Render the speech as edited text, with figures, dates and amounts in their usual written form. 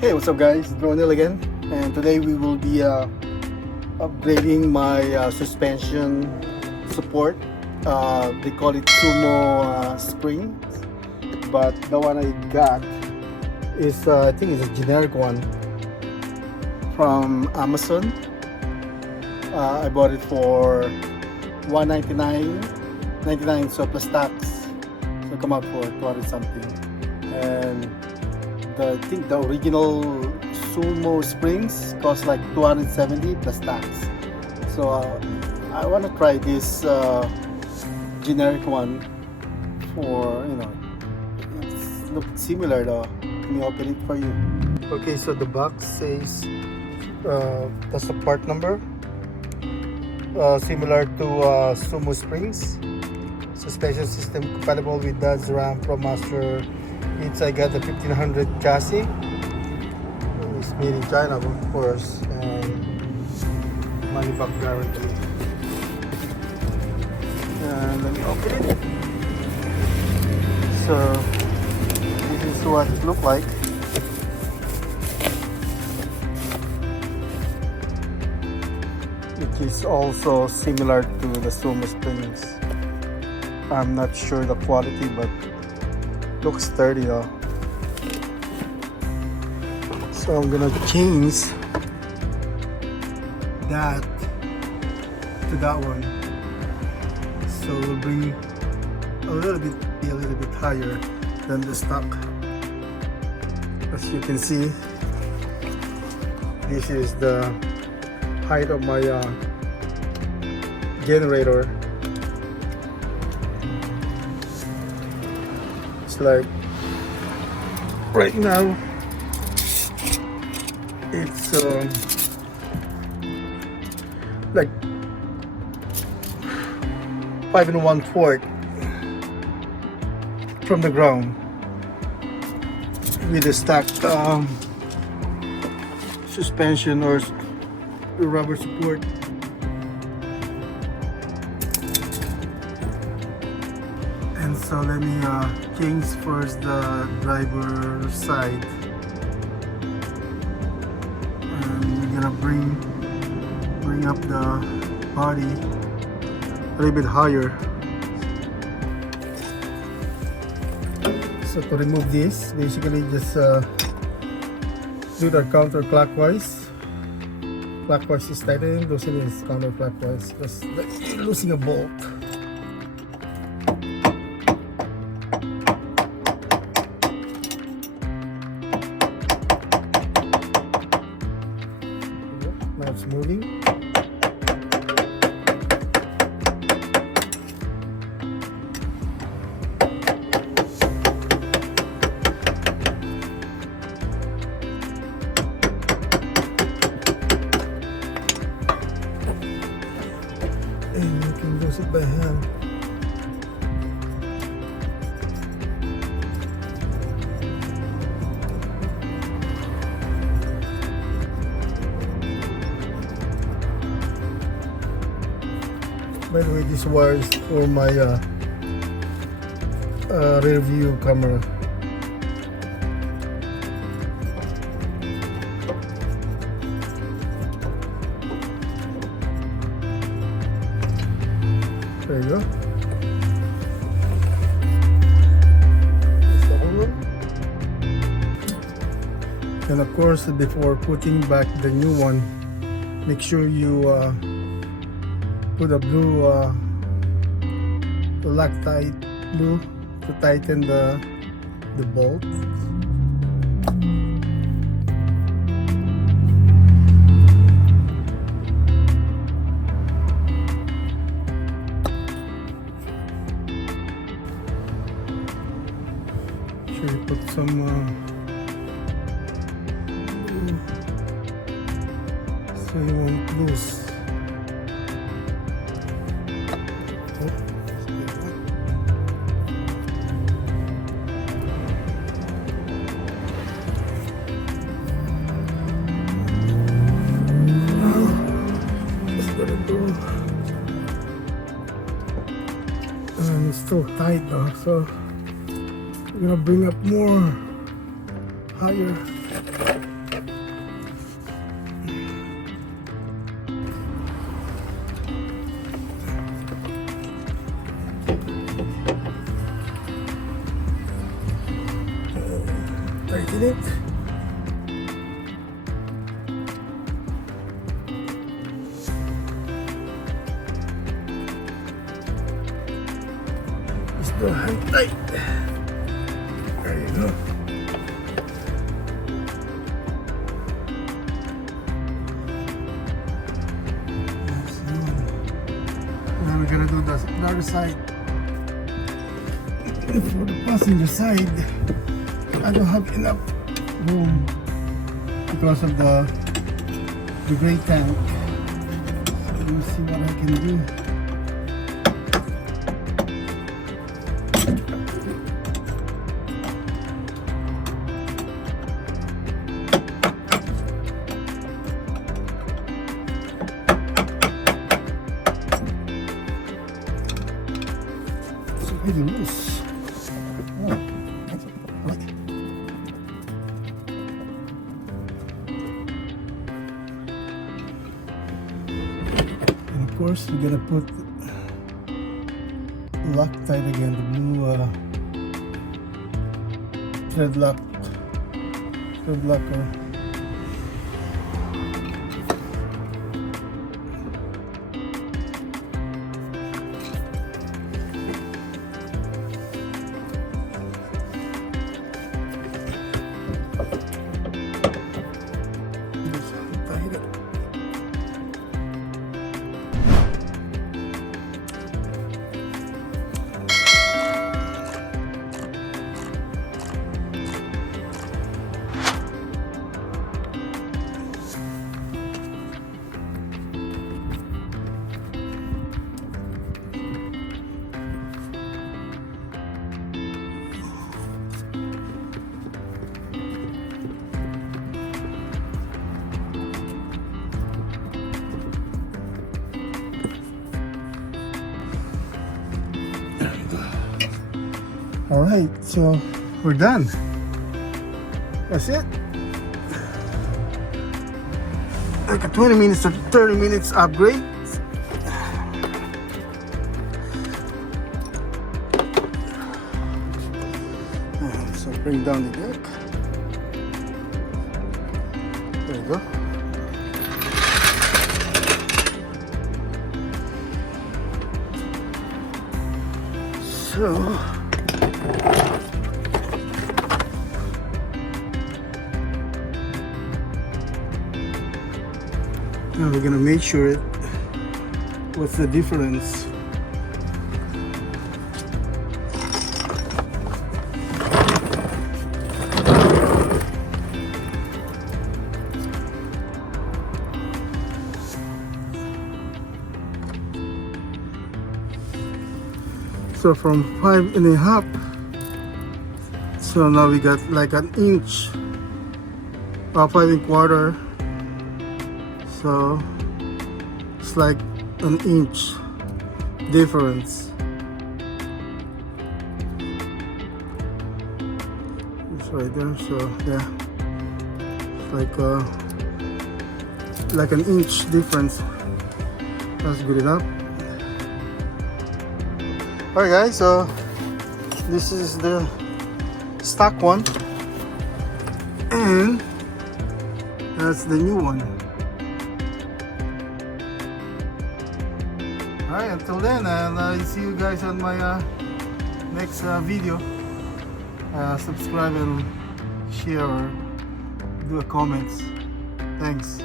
Hey, what's up guys, it's Ronel again, and today we will be upgrading my suspension support. They call it Sumosprings, but the one I got is I think it's a generic one from Amazon. I bought it for $199.99, so plus tax, so come out for 200 something. And I think the original Sumosprings cost like 270 plus tax. So I want to try this generic one for, it looks similar though. Let me open it for you. Okay, so the box says that's the part number, similar to Sumosprings. Suspension system compatible with Dodge Ram ProMaster. I got the 1500 chassis. It's made in China, of course, and manufacturer guarantee. And let me open it. So this is what it looks like. It is also similar to the Sumosprings. I'm not sure the quality, but looks sturdy though. So I'm gonna change that to that one. So we'll bring a little bit higher than the stock. As you can see, this is the height of my generator. Like right now it's like 5 1/4 from the ground with a stacked suspension or rubber support. And so let me change first the driver side, and we're gonna bring up the body a little bit higher. So to remove this, basically just do the counterclockwise. Clockwise is tightening, loosening is counterclockwise, because you're losing a bolt. Now it's moving. And you can lose it by hand. By the way, this wire is for my rear view camera. There you go. And of course, before putting back the new one, make sure you put a blue Loctite glue to tighten the bolt. Sure you put some so you won't lose. And it's still tight though, so we're gonna bring up more higher. in it. Just do hand tight. There you go. Now we're gonna do the other side. For the passenger side, I don't have enough room because of the gray tank. So let me see what I can do. It's really loose. Oh, right. And of course, we're gonna put Loctite again, the blue thread locker. All right, so we're done. That's it. Like a 20 minutes to 30 minutes upgrade. So bring down the deck. There you go. So now we're gonna make sure what's the difference. So from 5.5, so now we got like an inch, 5.25. So it's like an inch difference. It's right there. So yeah, it's like an inch difference. That's good enough. Alright guys, so this is the stock one, and that's the new one. Alright, until then, and I'll see you guys on my next video. Subscribe and share or do a comments. Thanks.